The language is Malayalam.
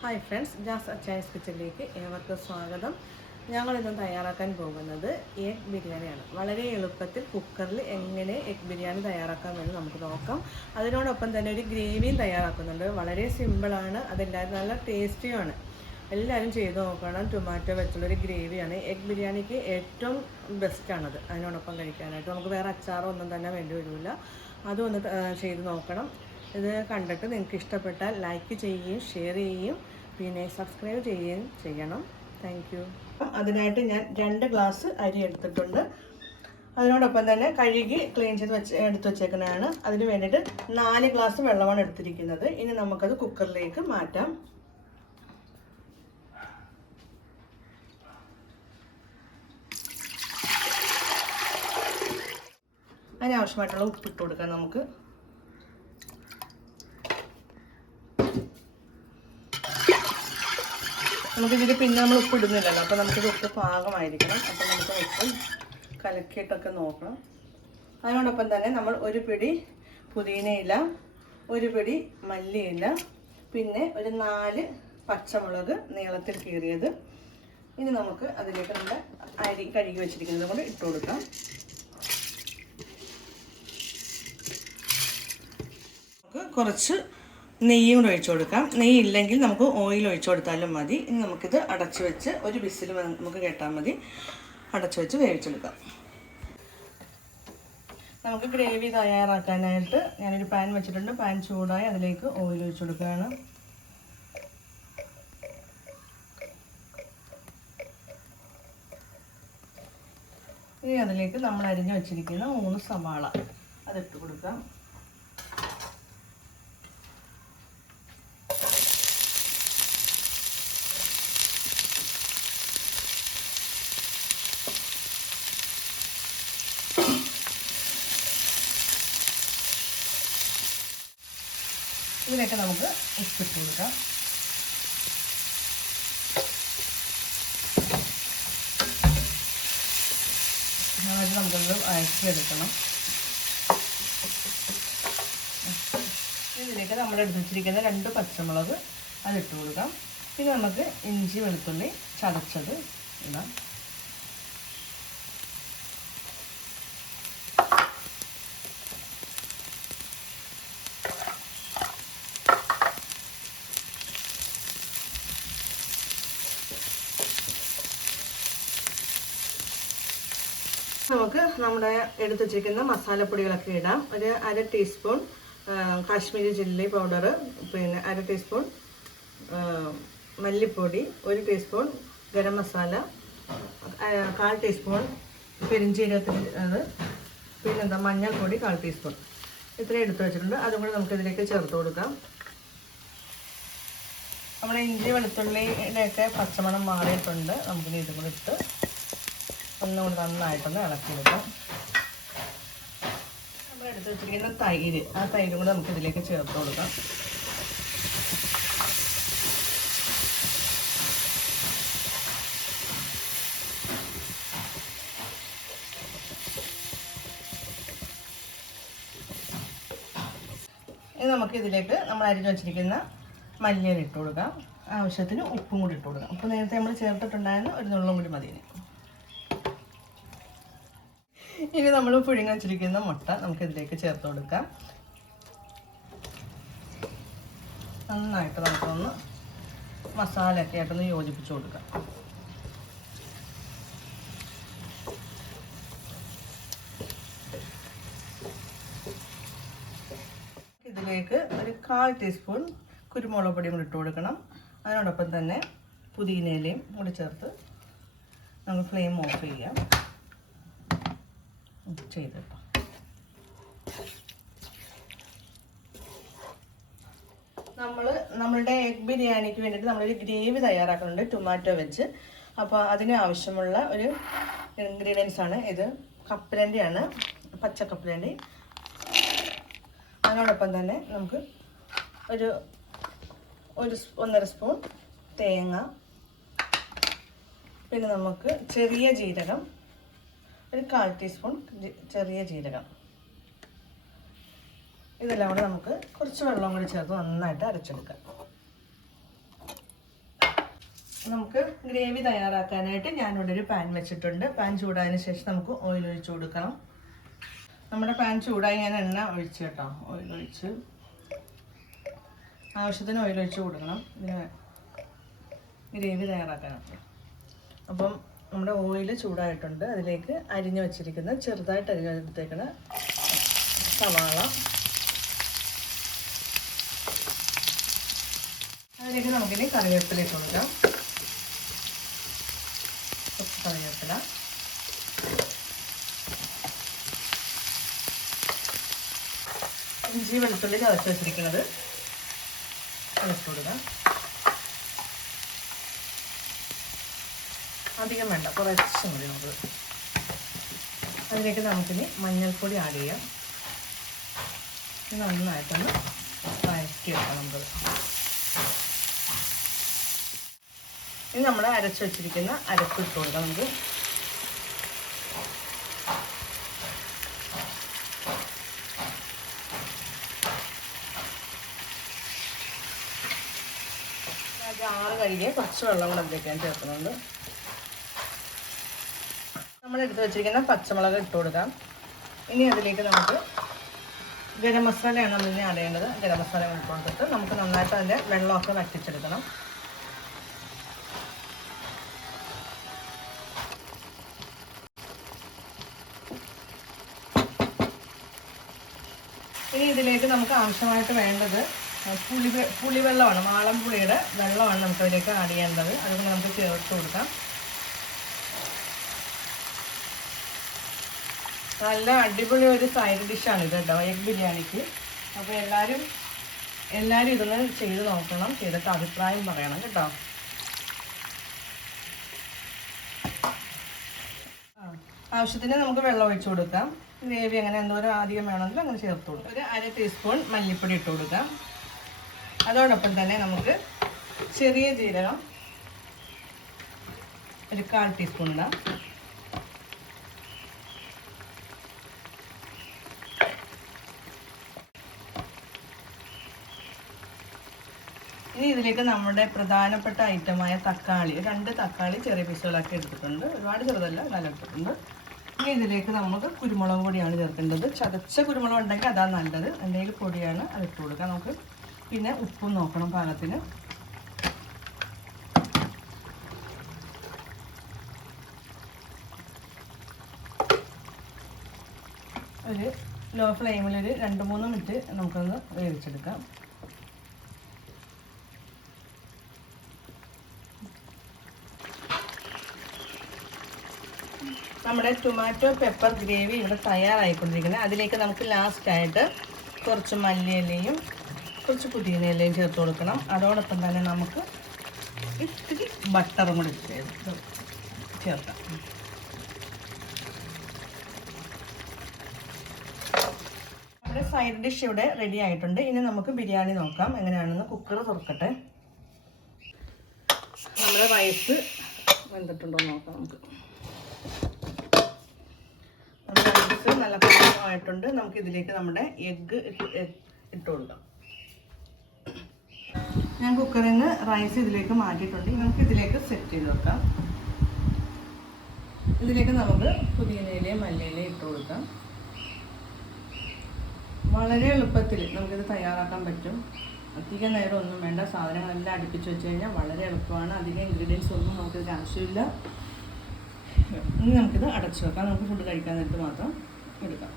ഹായ് ഫ്രണ്ട്സ്, ജാസ് അച്ചായസ് കിച്ചണിലേക്ക് ഏവർക്കും സ്വാഗതം. ഞങ്ങളിന്ന് തയ്യാറാക്കാൻ പോകുന്നത് എഗ് ബിരിയാണിയാണ്. വളരെ എളുപ്പത്തിൽ കുക്കറിൽ എങ്ങനെ എഗ് ബിരിയാണി തയ്യാറാക്കാമെന്ന് നമുക്ക് നോക്കാം. അതിനോടൊപ്പം തന്നെ ഒരു ഗ്രേവിയും തയ്യാറാക്കുന്നുണ്ട്. വളരെ സിമ്പിളാണ്, അതെല്ലാവരും നല്ല ടേസ്റ്റിയുമാണ്. എല്ലാവരും ചെയ്ത് നോക്കണം. ടൊമാറ്റോ വെച്ചുള്ളൊരു ഗ്രേവിയാണ് എഗ് ബിരിയാണിക്ക് ഏറ്റവും ബെസ്റ്റാണത്. അതിനോടൊപ്പം കഴിക്കാനായിട്ട് നമുക്ക് വേറെ അച്ചാറോ ഒന്നും തന്നെ വേണ്ടി വരില്ല. അതും ഒന്ന് ചെയ്ത് നോക്കണം. ഇത് കണ്ടിട്ട് നിങ്ങൾക്ക് ഇഷ്ടപ്പെട്ടാൽ ലൈക്ക് ചെയ്യുകയും ഷെയർ ചെയ്യുകയും പിന്നെ സബ്സ്ക്രൈബ് ചെയ്യുകയും ചെയ്യണം. Thank you. അതിനായിട്ട് ഞാൻ 2 ഗ്ലാസ് അരി എടുത്തിട്ടുണ്ട്. അതിനോടൊപ്പം തന്നെ കഴുകി ക്ലീൻ ചെയ്ത് എടുത്ത് വെച്ചേക്കുന്നതാണ്. അതിന് വേണ്ടിയിട്ട് 4 ഗ്ലാസ് വെള്ളമാണ് എടുത്തിരിക്കുന്നത്. ഇനി നമുക്കത് കുക്കറിലേക്ക് മാറ്റാം. അതിനാവശ്യമായിട്ടുള്ള ഉപ്പിട്ട് കൊടുക്കാം. നമുക്കിതിൽ പിന്നെ നമ്മൾ ഉപ്പ് ഇടുന്നില്ലല്ലോ, അപ്പോൾ നമുക്കിത് ഉപ്പ് പാകമായിരിക്കണം. അപ്പോൾ നമുക്ക് ഉപ്പ് കലക്കിയിട്ടൊക്കെ നോക്കണം. അതിനോടൊപ്പം തന്നെ നമ്മൾ ഒരു പിടി പുതിനയില, ഒരു പിടി മല്ലിയില, പിന്നെ ഒരു 4 പച്ചമുളക് നീളത്തിൽ കീറിയത്. ഇനി നമുക്ക് അതിലേക്ക് നമ്മുടെ അരി കഴുകി വെച്ചിരിക്കുന്നത് കൊണ്ട് ഇട്ട് കൊടുക്കാം. നമുക്ക് കുറച്ച് നെയ്യും കൂടെ ഒഴിച്ചു കൊടുക്കാം. നെയ്യ് ഇല്ലെങ്കിൽ നമുക്ക് ഓയിൽ ഒഴിച്ചു കൊടുത്താലും മതി. ഇനി നമുക്കിത് അടച്ചു വെച്ച് ഒരു വിസിൽ നമുക്ക് കേട്ടാൽ മതി. അടച്ചു വെച്ച് വേവിച്ചെടുക്കാം. നമുക്ക് ഗ്രേവി തയ്യാറാക്കാനായിട്ട് ഞാനൊരു പാൻ വെച്ചിട്ടുണ്ട്. പാൻ ചൂടായി അതിലേക്ക് ഓയിൽ ഒഴിച്ചു കൊടുക്കുകയാണ്. ഇനി അതിലേക്ക് നമ്മൾ അരിഞ്ഞു വെച്ചിരിക്കുന്ന 3 സവാള അതിട്ട് കൊടുക്കാം. ഇതിലേക്ക് നമുക്ക് ഉപ്പിട്ട് കൊടുക്കാം. നന്നായിട്ട് നമുക്കത് അയച്ചെടുക്കണം. ഇതിലേക്ക് നമ്മൾ എടുത്ത് വെച്ചിരിക്കുന്ന 2 പച്ചമുളക് അതിട്ട് കൊടുക്കാം. പിന്നെ നമുക്ക് ഇഞ്ചി വെളുത്തുള്ളി ചതച്ചത് ഇടാം. നമുക്ക് നമ്മുടെ എടുത്ത് വെച്ചിരിക്കുന്ന മസാലപ്പൊടികളൊക്കെ ഇടാം. ഒരു 1/2 ടീസ്പൂൺ കാശ്മീരി ചില്ലി പൗഡർ, പിന്നെ 1/2 ടീസ്പൂൺ മല്ലിപ്പൊടി, 1 ടീസ്പൂൺ ഗരം മസാല, 1/4 ടീസ്പൂൺ പെരിഞ്ചീരകത്തിൻ്റെ പിന്നെന്താ മഞ്ഞൾപ്പൊടി 1/4 ടീസ്പൂൺ. ഇത്രയും എടുത്ത് വെച്ചിട്ടുണ്ട്. അതും കൂടി നമുക്കിതിലേക്ക് ചേർത്ത് കൊടുക്കാം. നമ്മുടെ ഇഞ്ചി വെളുത്തുള്ളിയുടെയൊക്കെ പച്ചമണം മാറിയിട്ടുണ്ട്. നമുക്കിനി ഇതും കൂടി ഇട്ട് ഒന്നുകൂടി നന്നായിട്ടൊന്ന് ഇളക്കിയെടുക്കാം. നമ്മൾ എടുത്ത് വെച്ചിരിക്കുന്ന തൈര്, ആ തൈരും കൂടെ നമുക്ക് ഇതിലേക്ക് ചേർത്ത് കൊടുക്കാം. ഇനി നമുക്ക് ഇതിലേക്ക് നമ്മൾ അരിഞ്ഞു വെച്ചിരിക്കുന്ന മല്ലിയില ഇട്ട് കൊടുക്കാം. ആവശ്യത്തിന് ഉപ്പും കൂടി ഇട്ട് കൊടുക്കാം. ഉപ്പ് നേരത്തെ നമ്മൾ ചേർത്തിട്ടുണ്ടായിരുന്നു, ഒരു നുള്ളും കൂടി മതി. ഇനി നമ്മൾ പുഴുങ്ങി വെച്ചിരിക്കുന്ന മുട്ട നമുക്കിതിലേക്ക് ചേർത്ത് കൊടുക്കാം. നന്നായിട്ട് നമുക്കൊന്ന് മസാലയൊക്കെ ആയിട്ടൊന്ന് യോജിപ്പിച്ച് കൊടുക്കാം. ഇതിലേക്ക് ഒരു 1/4 ടീസ്പൂൺ കുരുമുളക് പൊടിയും കൂടി ഇട്ട് കൊടുക്കണം. അതിനോടൊപ്പം തന്നെ പുതിനയിലയും കൂടി ചേർത്ത് നമുക്ക് ഫ്ലെയിം ഓഫ് ചെയ്യാം. ചെയ്തിട്ടോ നമ്മളുടെ എഗ് ബിരിയാണിക്ക് വേണ്ടിയിട്ട് നമ്മളൊരു ഗ്രേവി തയ്യാറാക്കുന്നുണ്ട് ടൊമാറ്റോ വെച്ച്. അപ്പോൾ അതിന് ആവശ്യമുള്ള ഒരു ഇൻഗ്രീഡിയൻസ് ആണ് ഇത്. കപ്പലണ്ടിയാണ്, പച്ച കപ്പലണ്ടി. അതിനോടൊപ്പം തന്നെ നമുക്ക് ഒരു 1.5 സ്പൂൺ തേങ്ങ, പിന്നെ നമുക്ക് ചെറിയ ജീരകം, ഒരു 1/4 ടീസ്പൂൺ ചെറിയ ജീരകം. ഇതെല്ലാം കൂടെ നമുക്ക് കുറച്ച് വെള്ളം കൂടി ചേർത്ത് നന്നായിട്ട് അരച്ചെടുക്കാം. നമുക്ക് ഗ്രേവി തയ്യാറാക്കാനായിട്ട് ഞാനിവിടെ ഒരു പാൻ വെച്ചിട്ടുണ്ട്. പാൻ ചൂടായതിനു ശേഷം നമുക്ക് ഓയിൽ ഒഴിച്ച് കൊടുക്കണം. നമ്മുടെ പാൻ ചൂടായി ഞാൻ എണ്ണ ഒഴിച്ച് കേട്ടോ, ഓയിൽ ഒഴിച്ച് ആവശ്യത്തിന് ഓയിൽ ഒഴിച്ച് കൊടുക്കണം ഇതിന് ഗ്രേവി തയ്യാറാക്കാനായിട്ട്. അപ്പം നമ്മുടെ ഓയിൽ ചൂടായിട്ടുണ്ട്. അതിലേക്ക് അരിഞ്ഞു വെച്ചിരിക്കുന്ന ചെറുതായിട്ട് അരിഞ്ഞെടുത്തേക്കുന്ന സവാള, അതിലേക്ക് നമുക്കിനി കറിവേപ്പില ഇട്ട് കൊടുക്കാം. കറിവേപ്പില, ഇഞ്ചി വെളുത്തുള്ളി ചതച്ച് വെച്ചിരിക്കുന്നത് ഇട്ട് കൊടുക്കാം. അധികം വേണ്ട, കുറച്ച് മതി നമുക്ക്. അതിലേക്ക് നമുക്കിനി മഞ്ഞൾപ്പൊടി ആഡ് ചെയ്യാം. നന്നായിട്ടൊന്ന് വഴറ്റിയെടുക്കാം നമുക്ക്. ഇനി നമ്മൾ അരച്ച് വെച്ചിരിക്കുന്ന അരപ്പ് ഇട്ട് കൊടുക്കാം നമുക്ക്. ജാറ് കഴുകിയ കുറച്ച് വെള്ളം കൂടെ അതിലേക്ക് ഞാൻ ചേർക്കുന്നുണ്ട്. നമ്മൾ എടുത്ത് വെച്ചിരിക്കുന്ന പച്ചമുളക് ഇട്ട് കൊടുക്കാം. ഇനി അതിലേക്ക് നമുക്ക് ഗരം മസാലയാണ് നമ്മളിനി ആഡ് ചെയ്യേണ്ടത്. ഗരം മസാല കൊടുത്തിട്ട് നമുക്ക് നന്നായിട്ട് അതിൻ്റെ വെള്ളമൊക്കെ വറ്റിച്ചെടുക്കണം. ഇനി ഇതിലേക്ക് നമുക്ക് ആവശ്യമായിട്ട് വേണ്ടത് പുളിവെള്ളമാണ്, വാളംപുളിയുടെ വെള്ളമാണ് നമുക്ക് അതിലേക്ക് ആഡ് ചെയ്യേണ്ടത്. അതുകൊണ്ട് നമുക്ക് ചേർത്ത് കൊടുക്കാം. നല്ല അടിപൊളി ഒരു സൈഡ് ഡിഷാണ് ഇത് കേട്ടോ, എഗ് ബിരിയാണിക്ക്. അപ്പോൾ എല്ലാവരും ഇതൊന്ന് ചെയ്ത് നോക്കണം, ചെയ്തിട്ട് അഭിപ്രായം പറയണം കേട്ടോ. ആവശ്യത്തിന് നമുക്ക് വെള്ളം ഒഴിച്ചു കൊടുക്കാം. ഗ്രേവി അങ്ങനെ എന്തോരം അധികം വേണമെങ്കിൽ അങ്ങനെ ചേർത്ത് കൊടുക്കാം. ഒരു 1/2 ടീസ്പൂൺ മല്ലിപ്പൊടി ഇട്ട് കൊടുക്കാം. അതോടൊപ്പം തന്നെ നമുക്ക് ചെറിയ ജീരകം ഒരു 1/4 ടീസ്പൂൺ ഇടാം. ഇനി ഇതിലേക്ക് നമ്മുടെ പ്രധാനപ്പെട്ട ഐറ്റമായ തക്കാളി, 2 തക്കാളി ചെറിയ പീസുകളാക്കി എടുത്തിട്ടുണ്ട്. ഒരുപാട് ചെറുതല്ല, നല്ല എടുത്തിട്ടുണ്ട്. ഇനി ഇതിലേക്ക് നമുക്ക് കുരുമുളക് പൊടിയാണ് ചേർക്കേണ്ടത്. ചതച്ച കുരുമുളക് ഉണ്ടെങ്കിൽ അതാണ് നല്ലത്. എന്തെങ്കിലും പൊടിയാണ് അത് ഇട്ട് കൊടുക്കാം നമുക്ക്. പിന്നെ ഉപ്പും നോക്കണം പാകത്തിന്. ഒരു ലോ ഫ്ലെയിമിൽ ഒരു 2-3 മിനിറ്റ് നമുക്കൊന്ന് വേവിച്ചെടുക്കാം. നമ്മുടെ ടൊമാറ്റോ പെപ്പർ ഗ്രേവി ഇവിടെ തയ്യാറായിക്കൊണ്ടിരിക്കുന്നത്. അതിലേക്ക് നമുക്ക് ലാസ്റ്റായിട്ട് കുറച്ച് മല്ലിയിലയും കുറച്ച് പുതിനയിലയും ചേർത്ത് കൊടുക്കണം. അതോടൊപ്പം തന്നെ നമുക്ക് ഇത്തിരി ബട്ടറും കൂടി ചേർക്കാം. നമ്മുടെ സൈഡ് ഡിഷ് ഇവിടെ റെഡി ആയിട്ടുണ്ട്. ഇനി നമുക്ക് ബിരിയാണി നോക്കാം എങ്ങനെയാണെന്ന്. കുക്കർ തുറക്കട്ടെ. നമ്മുടെ റൈസ് വെന്തിട്ടുണ്ടോ നോക്കാം നമുക്ക്. റൈസ് നല്ല പാകമായിട്ടുണ്ട്. നമുക്ക് ഇതിലേക്ക് നമ്മുടെ എഗ്ഗ് ഇട്ട് കൊടുക്കാം. ഞാൻ കുക്കറിൽ നിന്ന് റൈസ് ഇതിലേക്ക് മാറ്റിയിട്ടുണ്ട്. നമുക്ക് ഇതിലേക്ക് സെറ്റ് ചെയ്ത് വെക്കാം. ഇതിലേക്ക് നമുക്ക് പുതിനയിലയും മല്ലിയിലയും ഇട്ട് കൊടുക്കാം. വളരെ എളുപ്പത്തിൽ നമുക്കിത് തയ്യാറാക്കാൻ പറ്റും. അധികം നേരം ഒന്നും വേണ്ട. സാധനങ്ങളെല്ലാം അടുപ്പിച്ച് വെച്ച് കഴിഞ്ഞാൽ വളരെ എളുപ്പമാണ്. അധികം ഇൻഗ്രീഡിയൻസ് ഒന്നും നമുക്കിതിന് ആവശ്യമില്ല. ഇനി നമുക്കിത് അടച്ചു വെക്കാം. നമുക്ക് ഫുഡ് കഴിക്കാൻ നേരത്ത് മാത്രം എടുക്കാം.